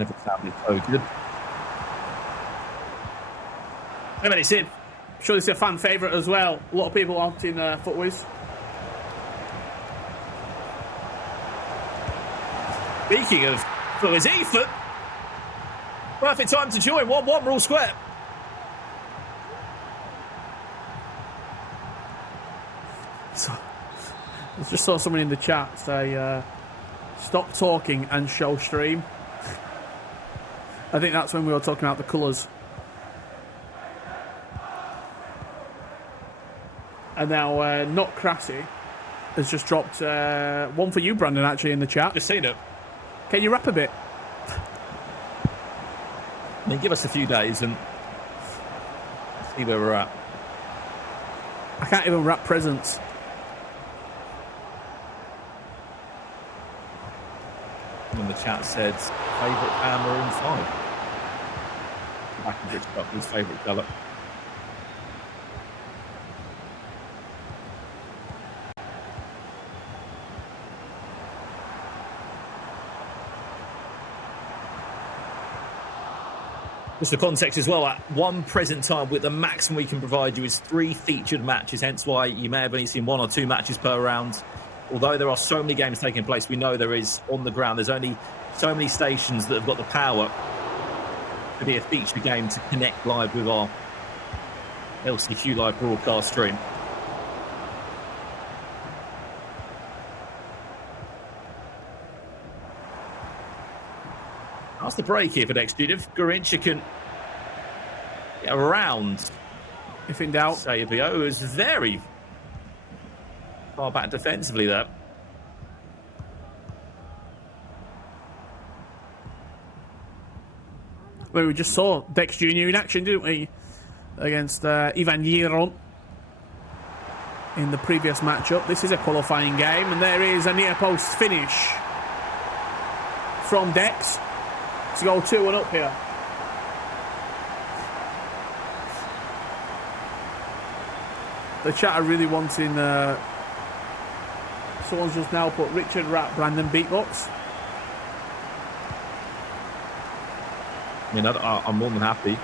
never sounded so good. 10 minutes in. I'm sure this is a fan favourite as well. A lot of people wanting Futwiz. Speaking of Futwiz Ethxn, perfect time to join. 1-1, we're all square. So, I just saw someone in the chat say, stop talking and show stream. I think that's when we were talking about the colours. And now, Not Crassy has just dropped one for you, Brandon, actually, in the chat. Just seen it. Can you rap a bit? I mean, give us a few days and see where we're at. I can't even rap presents. And the chat said, favourite fan Maroon 5. Back and Rich Buckley's favourite colour. Just for context as well, at one present time, with the maximum we can provide you is 3 featured matches, hence why you may have only seen 1 or 2 matches per round. Although there are so many games taking place, we know there is, on the ground, there's only so many stations that have got the power to be a featured game to connect live with our LCQ live broadcast stream. That's the break here for Dexxjunior. If Garincha can get around, if in doubt, Savio is very far back defensively there. Well, we just saw Dexxjunior in action, didn't we? Against Ivan Yiron in the previous matchup. This is a qualifying game, and there is a near post finish from Dex to go 2-1 up here. The chat are really wanting. Someone's just now put Richard Rap, Brandon Beatbox. I mean, I'm more than happy.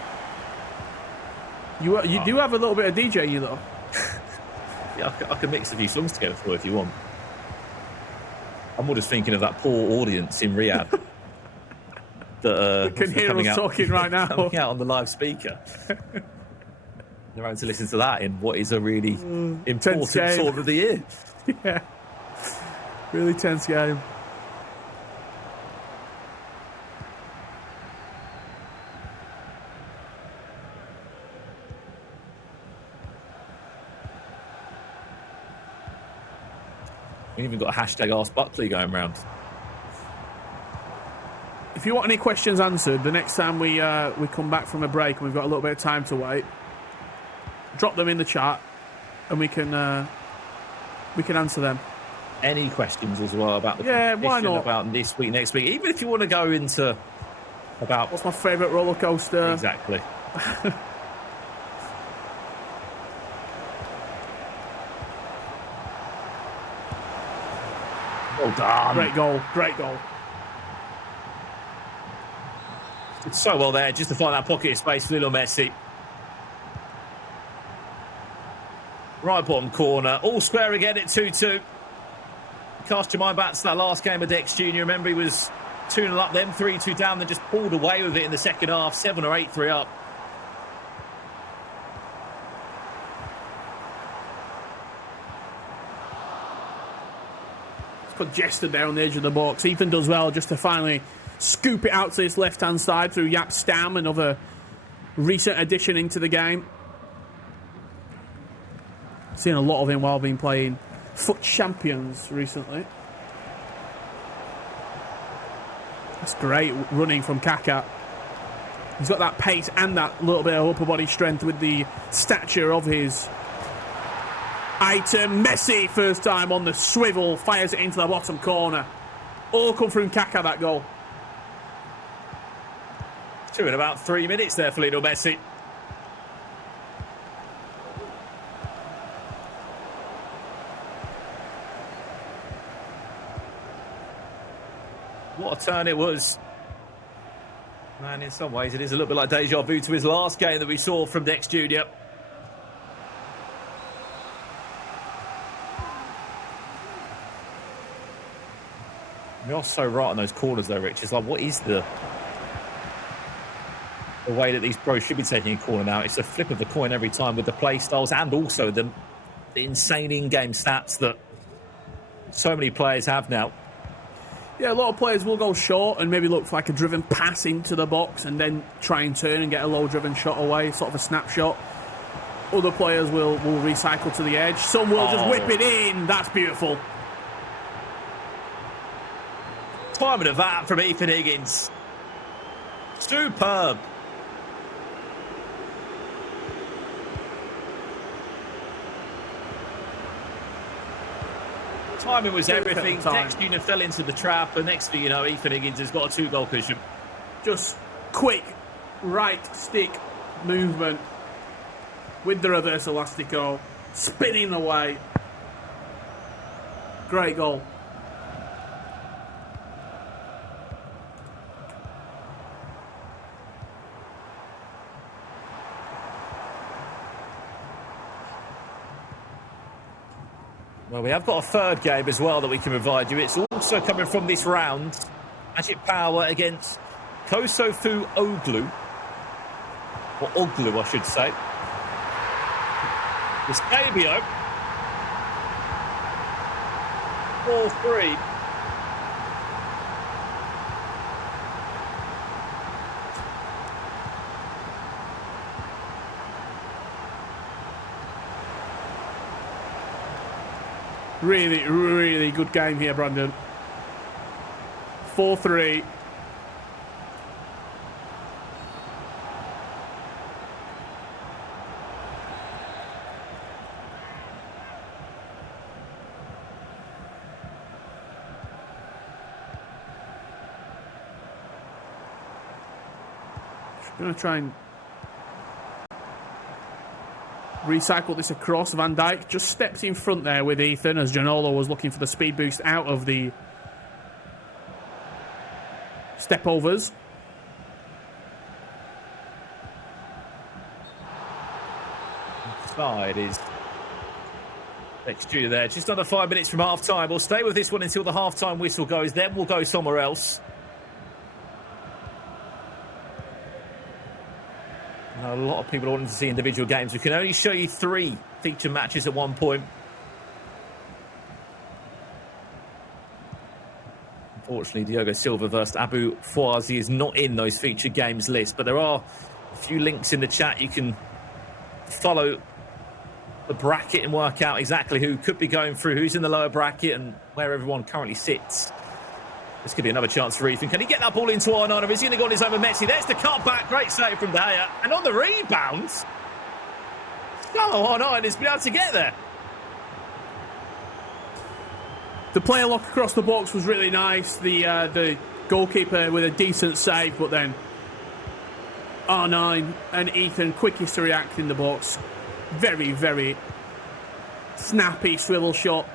You do have a little bit of DJ, you though. Yeah, I can mix a few songs together for you if you want. I'm more just thinking of that poor audience in Riyadh that can hear us talking right now. Coming out on the live speaker. They're having to listen to that in what is a really important sort of the year. Yeah, really tense game. We even got a hashtag Ask Buckley going around. If you want any questions answered, the next time we come back from a break and we've got a little bit of time to wait, drop them in the chat and we can answer them. Any questions as well about the why not? About this week, next week, even if you want to go into about what's my favourite roller coaster? Exactly. Well done. Great goal. Great goal. It's so well there, just to find that pocket of space for Lionel Messi. Right bottom corner, all square again at 2-2. Cast your mind back to that last game of Dexxjunior. Remember, he was 2-0 up, then 3-2 down, then just pulled away with it in the second half, 7 or 8-3 up. Congested there on the edge of the box. Ethan does well just to finally scoop it out to his left-hand side through Yap Stam, another recent addition into the game. Seen a lot of him while been playing Foot Champions recently. That's great running from Kaká. He's got that pace and that little bit of upper body strength with the stature of his item. Messi, first time on the swivel, fires it into the bottom corner. All come from Kaká, that goal. 2 in about 3 minutes there for Lionel Messi. What a turn it was. And in some ways, it is a little bit like deja vu to his last game that we saw from Dexxjunior. You're so right on those corners though, Rich. It's like, what is the way that these pros should be taking a corner now? It's a flip of the coin every time with the play styles and also the insane in-game stats that so many players have now. Yeah, a lot of players will go short and maybe look for like a driven pass into the box and then try and turn and get a low-driven shot away, sort of a snapshot. Other players will recycle to the edge. Some will just whip it in. That's beautiful. Timing of that from Ethan Higgins. Superb. Timing was everything. Dexxjunior fell into the trap, and next thing you know, Ethan Higgins has got a 2-goal cushion. Just quick right stick movement with the reverse elastico, spinning away. Great goal. Well, we have got a third game as well that we can provide you. It's also coming from this round. Magic Power against Kosofu Oglu. Or Oglu, I should say. Escabio. 4-3. Really, really good game here, Brandon. 4-3. Going to try and recycle this across. Van Dijk just stepped in front there with Ethan as Janolo was looking for the speed boost out of the step overs. Side is Dexxjunior there. Just under 5 minutes from half time. We'll stay with this one until the half time whistle goes. Then we'll go somewhere else. A lot of people wanting to see individual games. We can only show you 3 feature matches at one point. Unfortunately, Diogo Silva versus Abu Fouazi is not in those featured games list, but there are a few links in the chat. You can follow the bracket and work out exactly who could be going through, who's in the lower bracket and where everyone currently sits. This could be another chance for Ethan. Can he get that ball into R9 or is he going to go on his own with Messi? There's the cut back. Great save from De Gea. And on the rebounds, R9 has been able to get there. The player lock across the box was really nice. The goalkeeper with a decent save, but then R9 and Ethan quickest to react in the box. Very, very snappy swivel shot,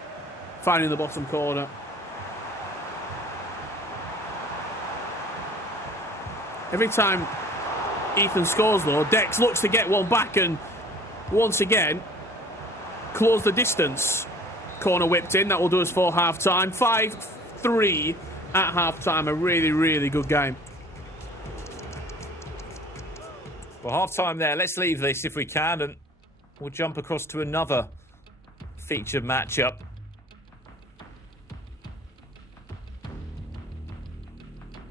finding the bottom corner. Every time Ethan scores, though, Dex looks to get one back and once again close the distance. Corner whipped in. That will do us for half-time. 5-3 at half-time. A really, really good game. Well, half-time there. Let's leave this if we can and we'll jump across to another featured matchup.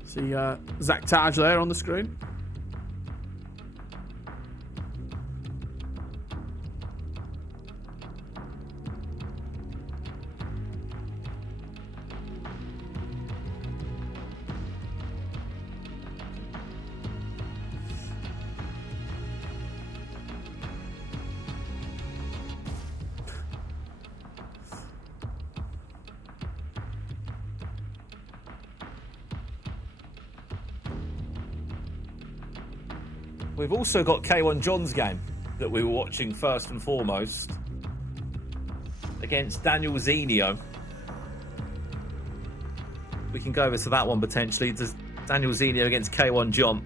See Zach Taj there on the screen. We've also got K1 John's game that we were watching first and foremost against Daniel Zenio. We can go over to that one potentially. Does Daniel Zenio against K1 John.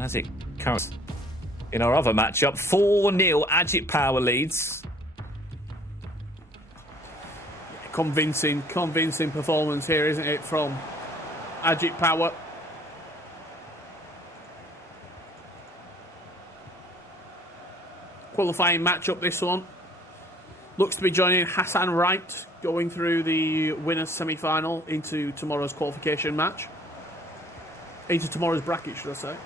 And as it currently in our other matchup, 4-0, Ajit Power leads. Convincing performance here, isn't it, from Ajit Power? Qualifying matchup, this one. Looks to be joining Hassan Wright, going through the winners semi-final into tomorrow's qualification match. Into tomorrow's bracket, should I say.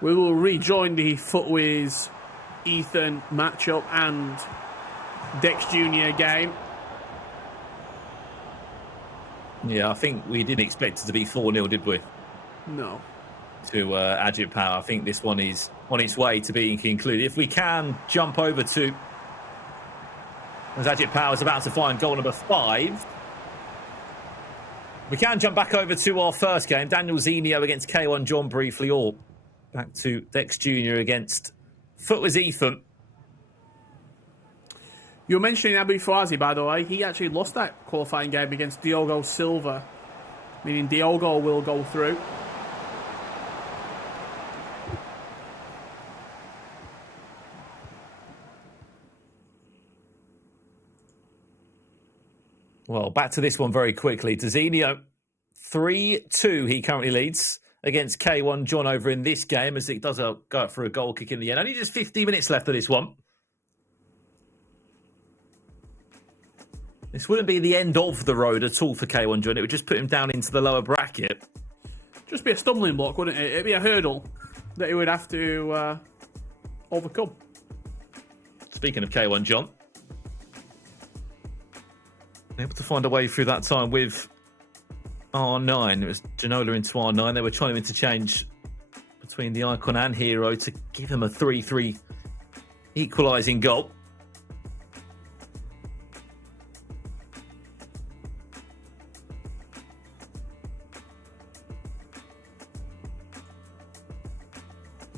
We will rejoin the Futwiz Ethxn matchup and Dexxjunior game. Yeah, I think we didn't expect it to be 4-0, did we? No. To Ajit Power. I think this one is on its way to being concluded. If we can jump over to, as Ajit Power is about to find goal number 5, we can jump back over to our first game. Dexxjunior against K1 John briefly, or back to Dexxjunior against Futwiz Ethxn. You were mentioning Abu Fawzi, by the way. He actually lost that qualifying game against Diogo Silva, meaning Diogo will go through. Well, back to this one very quickly. Dexxjunior 3-2 he currently leads against K1 John over in this game, as it does go up for a goal kick in the end. Only just 15 minutes left of this one. This wouldn't be the end of the road at all for K1 John. It would just put him down into the lower bracket. Just be a stumbling block, wouldn't it? It'd be a hurdle that he would have to overcome. Speaking of K1 John, able to find a way through that time with R9. It was Ginola into R9. They were trying to interchange between the icon and hero to give him a 3-3 equalising goal.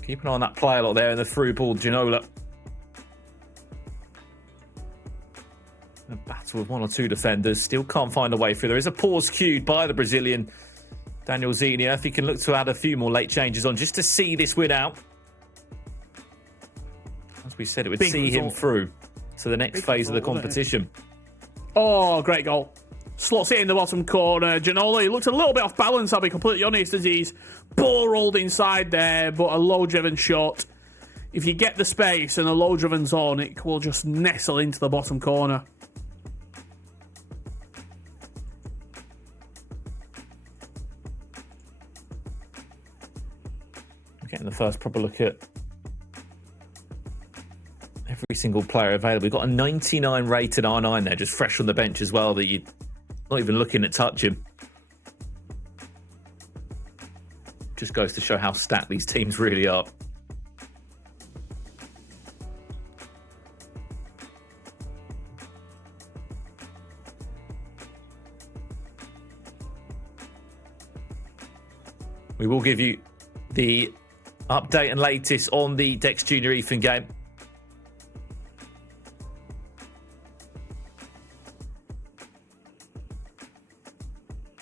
Keep an eye on that play a lot there in the through ball, Ginola. A battle with one or two defenders. Still can't find a way through. There is a pause cued by the Brazilian Dexxjunior. If he can look to add a few more late changes on just to see this win out. As we said, it would see him through to the next phase of the competition. Oh, great goal. Slots it in the bottom corner. Ginola, he looked a little bit off balance, I'll be completely honest, as he's ball rolled inside there, but a low-driven shot. If you get the space and a low-driven zone, it will just nestle into the bottom corner. Getting the first proper look at every single player available. We've got a 99 rated R9 there, just fresh on the bench as well, that you're not even looking at touching. Just goes to show how stacked these teams really are. We will give you the update and latest on the Dexxjunior Ethxn game.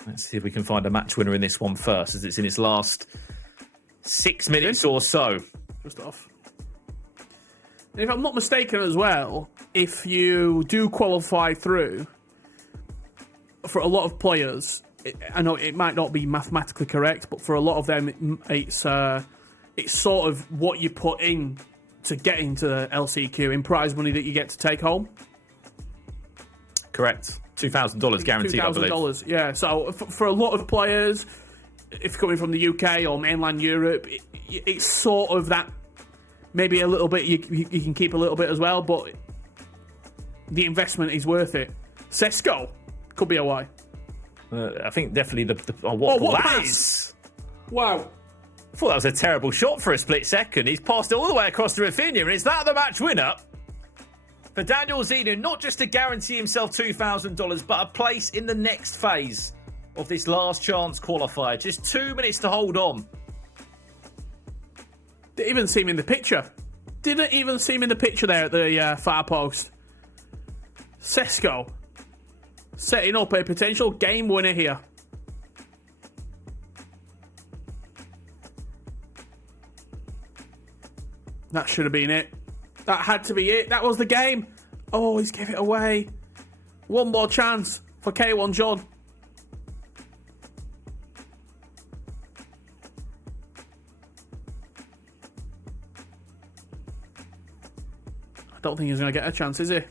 Let's see if we can find a match winner in this one first, as it's in its last 6 minutes or so. Just off. And if I'm not mistaken as well, if you do qualify through, for a lot of players, I know it might not be mathematically correct, but for a lot of them, it's sort of what you put in to get into the LCQ in prize money that you get to take home. Correct. $2,000 guaranteed, I believe. $2,000, yeah. So for a lot of players, if you're coming from the UK or mainland Europe, it's sort of that, maybe a little bit, you can keep a little bit as well, but the investment is worth it. Sesko could be a why. I think definitely what that is. Wow. I thought that was a terrible shot for a split second. He's passed it all the way across to Rafinha, and is that the match winner? For Dexxjunior, not just to guarantee himself $2,000, but a place in the next phase of this last chance qualifier. Just 2 minutes to hold on Didn't even see him in the picture. Didn't even see him in the picture there at the far post. Sesko setting up a potential game winner here. That should have been it. That had to be it. That was the game. Oh, he's gave it away. One more chance for K1 John. I don't think he's going to get a chance, is he? I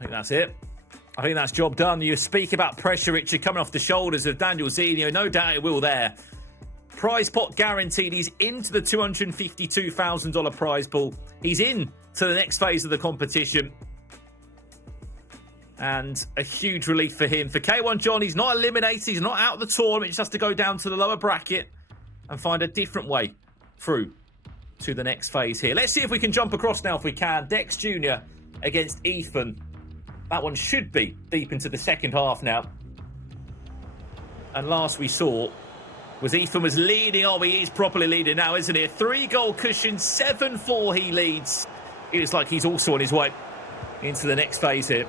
think that's it. I think that's job done. You speak about pressure, Richard, coming off the shoulders of Daniel Zinio. No doubt it will there. Prize pot guaranteed. He's into the $252,000 prize pool. He's in to the next phase of the competition. And a huge relief for him. For K1 John, he's not eliminated. He's not out of the tournament. He just has to go down to the lower bracket and find a different way through to the next phase here. Let's see if we can jump across now if we can. Dexxjunior against Ethxn. That one should be deep into the second half now. And last we saw was Ethxn was leading. Oh, he is properly leading now, isn't he? A 3-goal cushion, 7-4 he leads. It is like he's also on his way into the next phase here.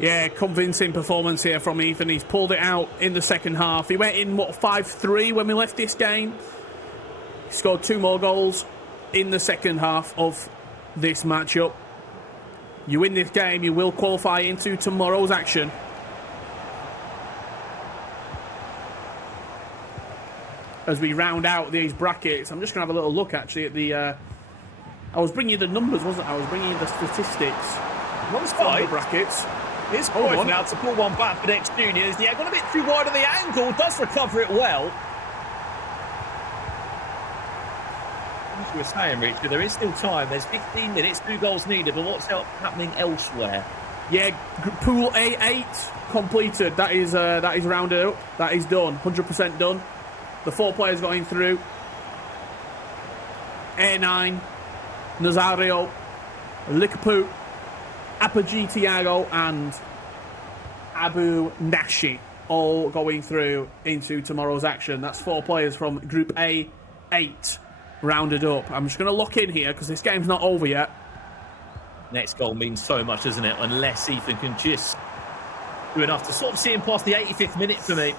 Yeah, convincing performance here from Ethxn. He's pulled it out in the second half. He went in, 5-3 when we left this game. He scored 2 more goals in the second half of this matchup. You win this game, you will qualify into tomorrow's action. As we round out these brackets, I'm just going to have a little look actually at the... I was bringing you the numbers, wasn't I? I was bringing you the statistics. What was the brackets? Here's Cruyff now to pull one back for Dexxjunior. Yeah, got a bit too wide of the angle, does recover it well. As you were saying, Richard, there is still time. There's 15 minutes, 2 goals needed, but what's happening elsewhere? Yeah, pool A8 completed. That is rounded up. That is done. 100% done. The 4 players going through. A9, Nazario, Likapu, Apogee Tiago, and Abu Nashi all going through into tomorrow's action. That's 4 players from Group A8 rounded up. I'm just going to lock in here because this game's not over yet. Next goal means so much, doesn't it? Unless Ethxn can just do enough to sort of see him past the 85th minute for me.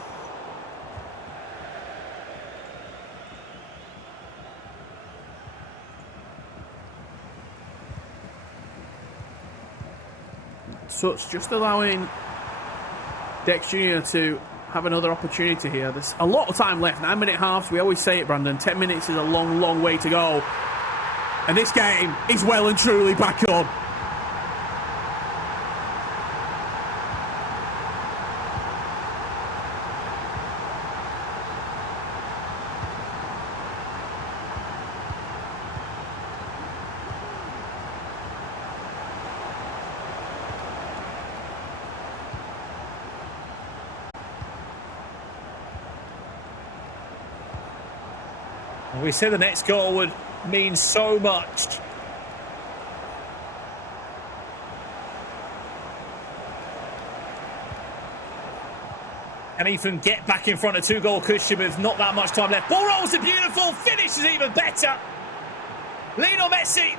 So it's just allowing Dexxjunior to have another opportunity here. There's a lot of time left. 9-minute halves. We always say it, Brandon. 10 minutes is a long, long way to go. And this game is well and truly back on. We said the next goal would mean so much. And Ethxn get back in front of 2-goal cushion with not that much time left. Ball rolls are beautiful. Finish is even better. Lionel Messi,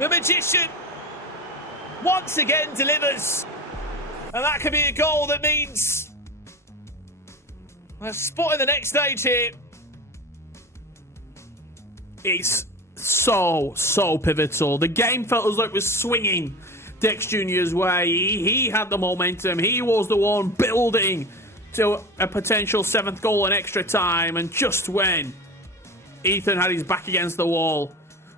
the magician, once again delivers. And that could be a goal that means a spot in the next stage here. It's so pivotal. The game felt as though it was swinging Dexxjunior's way. He had the momentum. He was the one building to a potential 7th goal in extra time. And just when Ethxn had his back against the wall,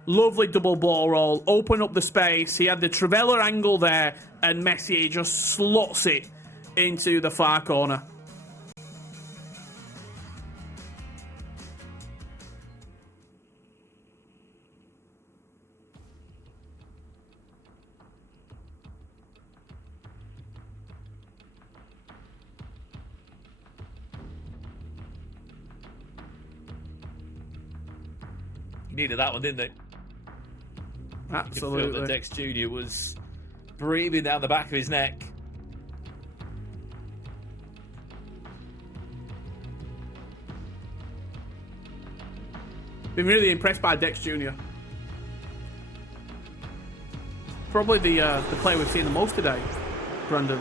lovely double ball roll, open up the space. He had the Trivela angle there, and Messi just slots it into the far corner. Needed that one, didn't they? Absolutely. You could feel that Dexxjunior was breathing down the back of his neck. Been really impressed by Dexxjunior. Probably the player we've seen the most today, Brandon.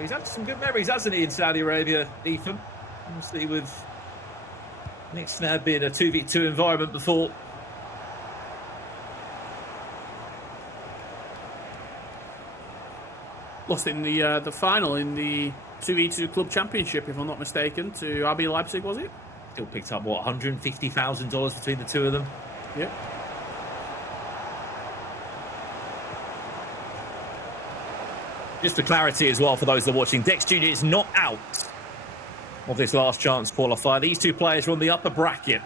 He's had some good memories, hasn't he, in Saudi Arabia, Ethan? Obviously with Ethxn being a 2v2 environment before. Lost in the final in the 2v2 Club Championship, if I'm not mistaken, to RB Leipzig, was it? Still picked up, what, $150,000 between the two of them? Yeah. Just for clarity as well, for those that are watching, Dexxjunior is not out of this last chance qualifier. These two players are on the upper bracket.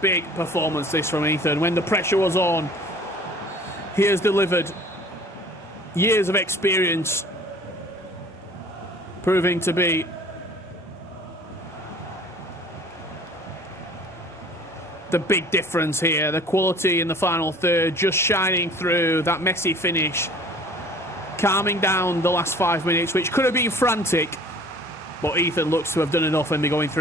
Big performance this from Ethxn. When the pressure was on, he has delivered. Years of experience proving to be the big difference here. The quality in the final third just shining through. That messy finish, calming down the last 5 minutes, which could have been frantic, but Ethxn looks to have done enough and they're going through.